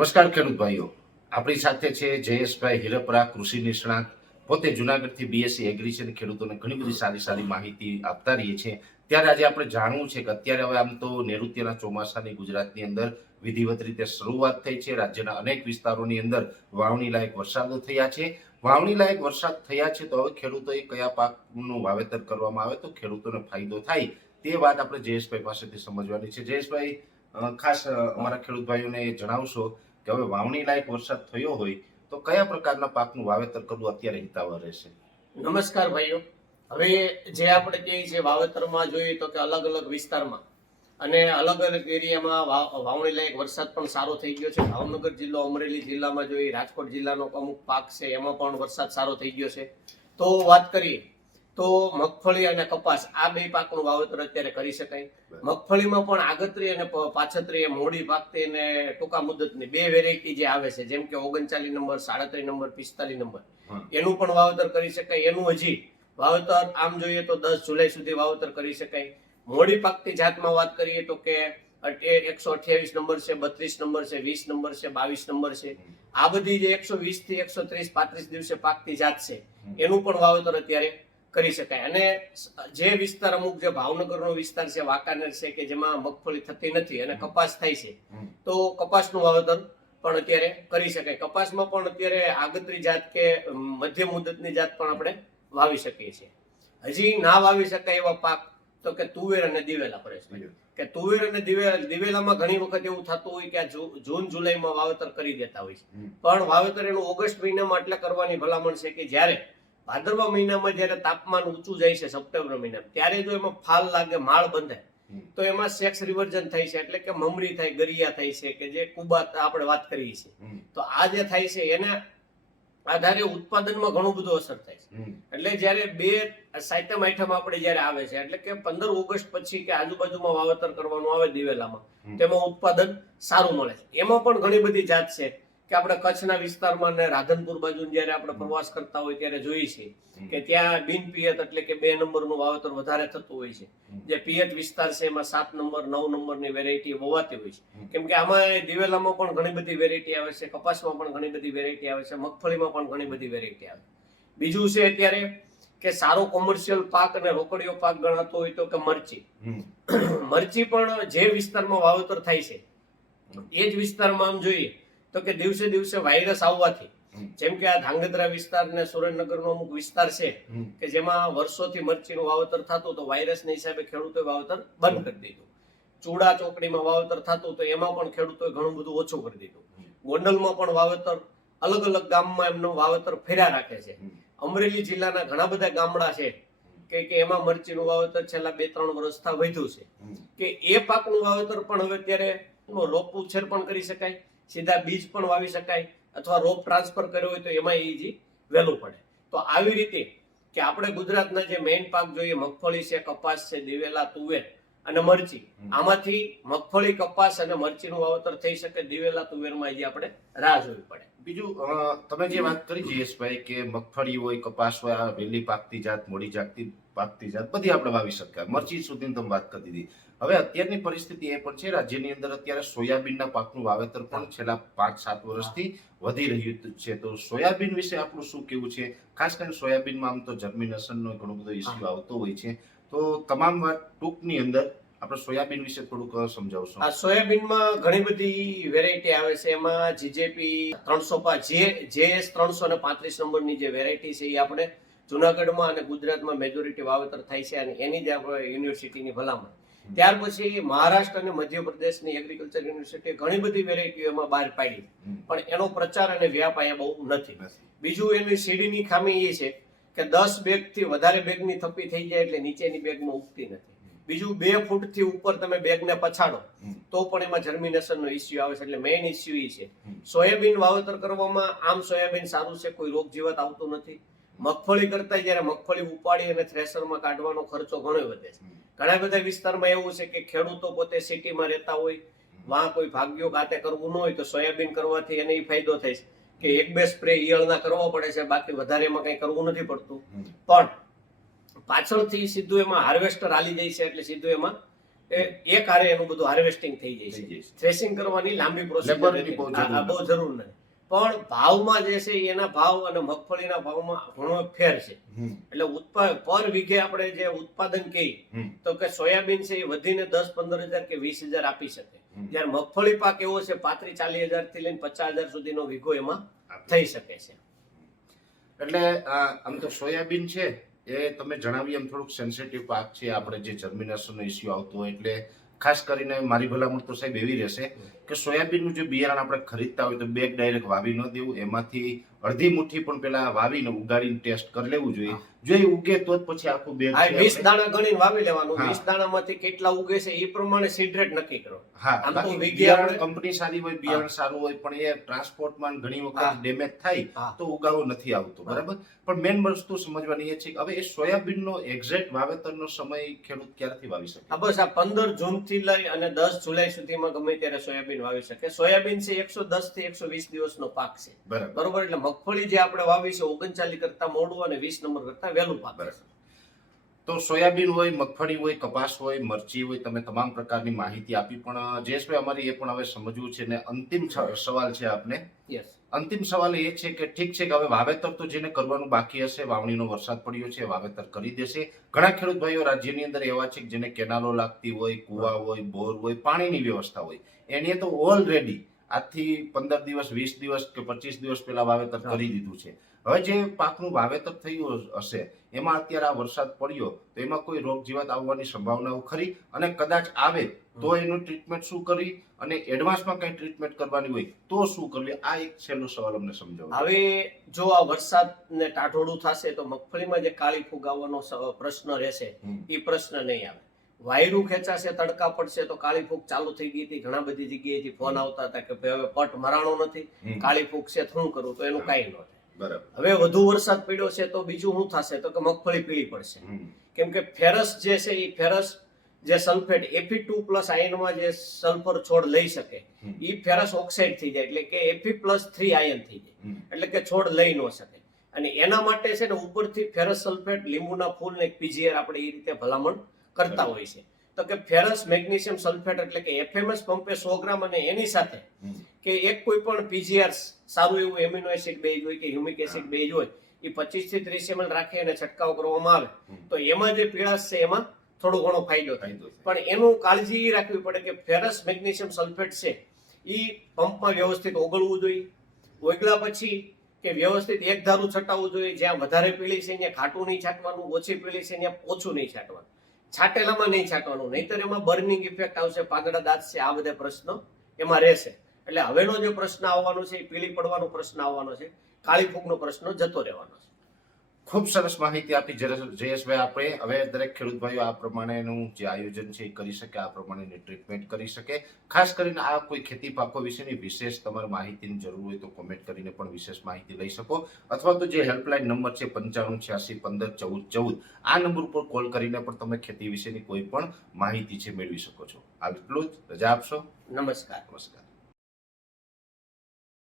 નમસ્કાર ખેડૂત ભાઈઓ. આપણી સાથે છે જયેશભાઈ હિરપરા, કૃષિ નિષ્ણાત. પોતે જુનાગઢથી બીએસસી એગ્રી છે અને ખેડૂતોને ઘણી બધી સારી સારી માહિતી આપતા રહીએ છીએ. ત્યારે આજે આપણે જાણવું છે કે અત્યારે હવે આમ તો નૈઋત્યના ચોમાસાની ગુજરાતની અંદર વિધિવત રીતે શરૂઆત થઈ છે. રાજ્યના અનેક વિસ્તારોની અંદર વાવણી લાયક વરસાદો થયા છે. વાવણી લાયક વરસાદ થયા છે તો હવે ખેડૂતોએ કયા પાકનું વાવેતર કરવામાં આવે તો ખેડૂતોને ફાયદો થાય તે વાત આપણે જયેશભાઈ પાસેથી સમજવાની છે. જયેશભાઈ ખાસ અમારા ખેડૂત ભાઈઓને જણાવશો કે હવે વાવણી લાયક વરસાદ થયો હોય તો કયા પ્રકારના પાકનું વાવેતર કરવું અત્યારે હિતાવહ રહેશે? નમસ્કાર ભાઈઓ. હવે જે આપણે કહીએ છીએ વાવેતરમાં જોઈએ તો કે અલગ અલગ વિસ્તારમાં અને અલગ અલગ એરિયામાં વાવણી લાયક વરસાદ પણ સારો થઈ ગયો છે. ભાવનગર જિલ્લો, અમરેલી જિલ્લામાં જોઈએ, રાજકોટ જિલ્લાનો અમુક પાક છે, એમાં પણ વરસાદ સારો થઈ ગયો છે. તો વાત કરીએ તો મગફળી અને કપાસ આ બે પાકનું વાવેતર અત્યારે કરી શકાય. મગફળીમાં પણ આગતરી અને પાછતરી મોડી પાકતી અને ટૂંકા મુદતની બે વેરાયટી જે આવે છે જેમ કે ઓગણચાલીસ નંબર સાડત્રીસ નંબર પિસ્તાલીસ નંબર. એનું પણ વાવેતર કરી શકાય. એનું હજી વાવેતર આમ જોઈએ તો દસ જુલાઈ સુધી વાવેતર કરી શકાય. મોડી પાકતી જાતમાં વાત કરીએ તો કે એકસો અઠ્યાવીસ નંબર છે બત્રીસ નંબર છે વીસ નંબર છે બાવીસ નંબર છે. આ બધી જે એકસો વીસથી એકસો ત્રીસ પાંત્રીસ દિવસે પાકતી જાત છે. એનું પણ વાવેતર અત્યારે કરી શકાય. અને જે વિસ્તાર અમુક જે ભાવનગરનો વિસ્તાર છે વાંકાનેર છે કે જેમાં મગફળી થતી નથી અને કપાસ થાય છે તો કપાસનું વાવેતર પણ અત્યારે કરી શકાય. કપાસમાં પણ અત્યારે આગતરી જાત કે મધ્ય મુદતની જાત પણ આપણે વાવી શકીએ છીએ. હજી ના વાવી શકાય એવા પાક તો કે તુવેર અને દિવેલા પરેશ કે તુવેર અને દિવેલા દિવેલામાં ઘણી વખત એવું થતું હોય કે આ જૂન જુલાઈમાં વાવેતર કરી દેતા હોય છે. પણ વાવેતર એનું ઓગસ્ટ મહિનામાં એટલે કરવાની ભલામણ છે કે જ્યારે ભાદરવા મહિનામાં જ્યારે તાપમાન ઊંચું જાય છે સપ્ટેમ્બર મહિનામાં ત્યારે જો એમાં ફાલ લાગે માળ બંધાય તો એમાં સેક્સ રિવર્જન થાય છે એટલે કે મમરી થાય ગરિયા થાય છે કે જે કુબા આપણે વાત કરીએ છીએ. તો આ જે થાય છે એના આધારે ઉત્પાદનમાં ઘણું બધું અસર થાય છે. એટલે જ્યારે બે સાયટમ આઈટમ આપણે જ્યારે આવે છે એટલે કે પંદર ઓગસ્ટ પછી કે આજુબાજુમાં વાવેતર કરવાનું આવે દિવેલામાં. તેમાં ઉત્પાદન સારું મળે છે. એમાં પણ ઘણી બધી જાત છે. કે આપણે કચ્છના વિસ્તારમાં ને રાધનપુર બાજુ જ્યારે આપણે પ્રવાસ કરતા હોય ત્યારે જોઈએ છીએ કે ત્યાં બિન પિયત એટલે કે બે નંબરનું વાવેતર વધારે થતું હોય છે. જે પિયત વિસ્તાર છે એમાં સાત નંબર નવ નંબરની વેરાયટી વવાતી હોય છે. કેમ કે આમાં દિવેલામાં પણ ઘણી બધી વેરાયટી આવે છે કપાસમાં પણ ઘણી બધી વેરાયટી આવે છે મગફળીમાં પણ ઘણી બધી વેરાયટી આવે બીજું છે અત્યારે કે સારો કોમર્શિયલ પાક અને રોકડીયો પાક ગણાતો હોય તો કે મરચી. મરચી પણ જે વિસ્તારમાં વાવેતર થાય છે એ જ વિસ્તારમાં આમ જોઈએ તો કે દિવસે દિવસે વાયરસ આવવાથી જેમ કે આ ધાંગધ્રા વિસ્તાર ને સુરેન્દ્રનગરનો અમુક વિસ્તાર છે કે જેમાં વર્ષોથી મરચીનું વાવેતર થતું તો વાયરસના હિસાબે ખેડૂતોએ વાવેતર બંધ કરી દીધું. ચૂડા ચોકડીમાં વાવેતર થતું તો એમાં પણ ખેડૂતોએ ઘણું બધું ઓછું કરી દીધું. ગોંડલમાં પણ વાવેતર અલગ અલગ ગામમાં એમનું વાવેતર ફેર્યા રાખે છે. અમરેલી જિલ્લાના ઘણા બધા ગામડા છે કે કે એમાં મરચીનું વાવેતર છેલ્લા બે ત્રણ વર્ષથી વધ્યું છે. કે એ પાકનું વાવેતર પણ હવે અત્યારે રોપ ઉછેર પણ કરી શકાય. સીધા બીજ પણ વાવી શકાય અથવા રોપ ટ્રાન્સફર કર્યો હોય તો એમાં ઈજી વહેલું પડે. તો આવી રીતે કે આપણે ગુજરાતના જે મેઇન પાક જોઈએ મગફળી છે કપાસ છે દિવેલા તુવેર અને મરચી આમાંથી મગફળી કપાસ અને મરચીનું વાવેતર થઈ શકે દિવેલા તુવેરમાં હજી આપણે રાહ જોવી પડે. બીજું તમે જે વાત કરી જયેશભાઈ કે મગફળી હોય કપાસ હોય આ વહેલી પાકતી જાત મોડી જાગતી પાકતી જાત, બધી આપણે વાવી શકાય. મરચી સુધીની તમે વાત કરી દીધી. હવે અત્યારની પરિસ્થિતિ એ પણ છે રાજ્યની અંદર અત્યારે સોયાબીનના પાકનું વાવેતર પણ છેલ્લા પાંચ સાત વર્ષથી વધી રહ્યું છે. તો સોયાબીન વિશે આપણું શું કેવું છે? ખાસ કરીને સોયાબીનમાં આમ તો જર્મિનેશનનો ઘણો બધો ઇસ્યુ આવતો હોય છે. તો તમામ વાત ટૂંકની અંદર આપણે સોયાબીન વિશે થોડુંક સમજાવશો. આ સોયાબીનમાં ઘણી બધી વેરાયટી આવે છે. એમાં જીજેપી ત્રણસો જે જેએસ ત્રણસો ને પાંત્રીસ નંબરની જે વેરાયટી છે એ આપણે જુનાગઢમાં અને ગુજરાતમાં મેજોરિટી વાવેતર થાય છે અને એની જ યુનિવર્સિટીની ભલામણ. ત્યાર પછી મહારાષ્ટ્ર અને મધ્યપ્રદેશની એગ્રીકલ્ચર યુનિવર્સિટી ઘણી બધી વેરાયટીઓ એમાં બહાર પાડી પણ એનો પ્રચાર અને વ્યાપ અહીંયા બહુ નથી. નથી. બીજું એની સીડીની ખામી એ છે કે દસ બેગથી વધારે બેગની થપ્પી થઈ જાય એટલે નીચેની બેગમાં ઉગતી નથી. બીજું બે ફૂટથી ઉપર તમે બેગને પછાડો તો પણ એમાં જર્મિનેશનનો ઇસ્યુ આવે છે એટલે મેઇન ઇસ્યુ એ છે. સોયાબીન વાવેતર કરવામાં આમ સોયાબીન સારું છે કોઈ રોગ જીવાત આવતું નથી. મગફળી કરતા જ્યારે મગફળી ઉપાડી અને થ્રેસરમાં કાઢવાનો ખર્ચો ઘણો વધે છે. ઘણા બધા વિસ્તારમાં એવું છે કે ખેડૂતો પોતે સિટીમાં રહેતા હોય વાં કોઈ ભાગ્યો ગાતે કરવું ન હોય તો સોયાબીન કરવાથી એને ફાયદો થાય છે કે એક બે સ્પ્રે ઈયળના કરવો પડે છે બાકી વધારે એમાં કંઈ કરવું નથી પડતું. પણ પાછળથી સીધું એમાં હાર્વેસ્ટર હાલી જાય છે એટલે સીધું એમાં એ એક હારે એનું બધું હાર્વેસ્ટિંગ થઈ જાય છે. થ્રેસિંગ કરવાની લાંબી પ્રોસેસ બહુ જરૂર નથી. પણ ભાવમાં જે છે એના ભાવ અને મગફળીના ભાવમાં ઘણો ફેર છે. એટલે ઉત્પાદન પર વીઘે આપણે જે ઉત્પાદન કહીએ તો કે સોયાબીન છે એ વધીને દસ પંદર હજાર કે વીસ હજાર આપી શકે. જ્યારે મગફળી પાક એવો છે પાંત્રીસ ચાલીસ હજારથી લઈને પચાસ હજાર સુધીનો વીઘો એમાં થઈ શકે છે. એટલે આમ તો સોયાબીન છે એ તમે જણાવી એમ થોડુંક સેન્સિટિવ પાક છે આપણે જે જર્મિનેશનનો ઇસ્યુ આવતો હોય એટલે ખાસ કરીને મારી ભલામણ તો સાહેબ એવી રહેશે કે સોયાબીનનું જે બિયારણ આપણે ખરીદતા હોય તો બેગ ડાયરેક્ટ વાવી ન દેવું. એમાંથી અડધી મુઠ્ઠી પણ પેલા વાવીને ઉગાડીને ટેસ્ટ કરી લેવું જોઈએ. જો એ ઉગે તો જ પછી આખું બેગ વીસ દાણા ગણીને વાવી લેવાનું. વીસ દાણામાંથી કેટલા ઉગે છે એ પ્રમાણે સીડ રેટ નક્કી કરો. હા બિયારણ કંપની સારી હોય બિયારણ સારું હોય પણ એ ટ્રાન્સપોર્ટમાં ઘણી વખત ડેમેજ થાય તો ઉગાવો નથી આવતો બરાબર? પણ મેન વસ્તુ સમજવાની એ છે કે હવે એ સોયાબીનનો એક્ઝેક્ટ વાવેતરનો સમય ખેડૂત ક્યારથી વાવી શકે? બસ આ પંદર જૂનથી લઈ અને દસ જુલાઈ સુધીમાં ગમે ત્યારે સોયાબીન વાવી શકે. સોયાબીન છે એકસો દસથી એકસો વીસ દિવસનો પાક છે. બરાબર? એટલે મગફળી જે આપણે વાવી છે ઓગણચાલીસ કરતા મોડું અને વીસ નંબર કરતા વહેલું પાક. તો સોયાબીન હોય મગફળી હોય કપાસ હોય મરચી હોય તમે તમામ પ્રકારની માહિતી આપી. પણ જયેશભાઈ અમારી એ પણ હવે સમજવું છે ને અંતિમ સવાલ છે આપને. અંતિમ સવાલ એ છે કે ઠીક છે કે હવે વાવેતર તો જેને કરવાનું બાકી હશે વાવણીનો વરસાદ પડ્યો છે વાવેતર કરી દેશે. ઘણા ખેડૂત ભાઈઓ રાજ્યની અંદર એવા છે કે જેને કેનાલો લાગતી હોય કુવા હોય બોર હોય પાણીની વ્યવસ્થા હોય. એની તો ઓલરેડી આજથી પંદર દિવસ વીસ દિવસ કે પચીસ દિવસ પહેલા વાવેતર. કરી દીધું છે. હવે જે પાકનું વાવેતર થયું હશે એમાં અત્યારે આ વરસાદ પડ્યો તો એમાં કોઈ રોગ જીવાત આવવાની સંભાવનાઓ ખરી? અને કદાચ આવે તો એનું ટ્રીટમેન્ટ શું કરવી? અને એડવાન્સમાં કઈ ટ્રીટમેન્ટ કરવાની હોય તો શું કરવી? આ એક છેલ્લો સવાલ અમને સમજાવો. હવે જો આ વરસાદ ને ટાઢોળું થશે તો મગફળીમાં જે કાળી ફૂગ પ્રશ્ન રહેશે એ પ્રશ્ન નહીં આવે. વાયરું ખેંચાશે તડકા પડશે તો કાળી ફૂગ ચાલુ થઈ ગઈ હતી. ઘણા બધી જગ્યાએથી ફોન આવતા હતા કે ભાઈ હવે પટ મરાણો નથી. કાળી ફૂગ છે શું કરું તો એનું કાંઈ ન થાય. બરાબર. હવે વધુ વરસાદ પડ્યો છે તો બીજું શું થશે? તો કે મગફળી પીળી પડશે. કેમ કે ફેરસ જે છે એ ફેરસ જે sulphate F E two plus આયનમાં જે સલ્ફર છોડ લઈ શકે એ ફેરસ ઓક્સાઇડ થઈ જાય એટલે કે એફી પ્લસ થ્રી આયન થઈ જાય. એટલે કે છોડ લઈ ન શકે. અને એના માટે છે ને ઉપરથી ફેરસ સલ્ફેટ લીંબુના ફૂલ ને પીજીઆર આપણે એ રીતે ભલામણ કરતા હોય છે. તો કે ફેરસ મેગ્નેશિયમ સલ્ફેટ એટલે કે એફએમએસ પંપે સો ગ્રામ અને એની સાથે કે એક કોઈ પણ પીજીઆર સારું એવું એમિનો એસિડ બેઝ હોય કે હ્યુમિક એસિડ બેઝ હોય એ પચીસથી ત્રીસ એમએલ રાખી અને છંટકાવ કરવામાં આવે. તો એમાં જે પીળાશ છે એમાં થોડો ઘણો ફાયદો થાય. પણ એનું કાળજી એ રાખવી પડે કે ફેરસ મેગ્નેશિયમ સલ્ફેટ છે એ પંપમાં વ્યવસ્થિત ઓગળવું જોઈએ. ઓગળ્યા પછી કે વ્યવસ્થિત એક ધારું છટાવવું જોઈએ જ્યાં વધારે પીળી છે ત્યાં ખાટું નહીં છાંટવાનું ઓછી પીળી છે ત્યાં ઓછું નહીં છાંટવાનું. છાંટેલામાં નહીં છાંટવાનું, નહીતર એમાં બર્નિંગ ઇફેક્ટ આવશે, પાંદડા દાંત છે આ બધા પ્રશ્નો એમાં રહેશે. એટલે હવેનો જે પ્રશ્ન આવવાનો છે, એ પીળી પડવાનો પ્રશ્ન આવવાનો છે, કાળી ફૂગનો પ્રશ્ન જતો રહેવાનો છે. ખૂબ સરસ માહિતી આપી જય- જયેશભાઈ. આપણે હવે દરેક ખેડૂત ભાઈઓ આ પ્રમાણેનું જે આયોજન છે એ કરી શકે આ પ્રમાણેની ટ્રીટમેન્ટ કરી શકે. ખાસ કરીને આ કોઈ ખેતી પાકો વિશેની વિશેષ તમારે માહિતીની જરૂર હોય તો કોમેન્ટ કરીને પણ વિશેષ માહિતી લઈ શકો. અથવા તો જે હેલ્પલાઇન નંબર છે પંચાણું છ્યાસી પંદર ચૌદ ચૌદ આ નંબર ઉપર કોલ કરીને પણ તમે ખેતી વિશેની કોઈ પણ માહિતી છે મેળવી શકો છો. આટલું એટલું જ રજા આપશો. નમસ્કાર. નમસ્કાર.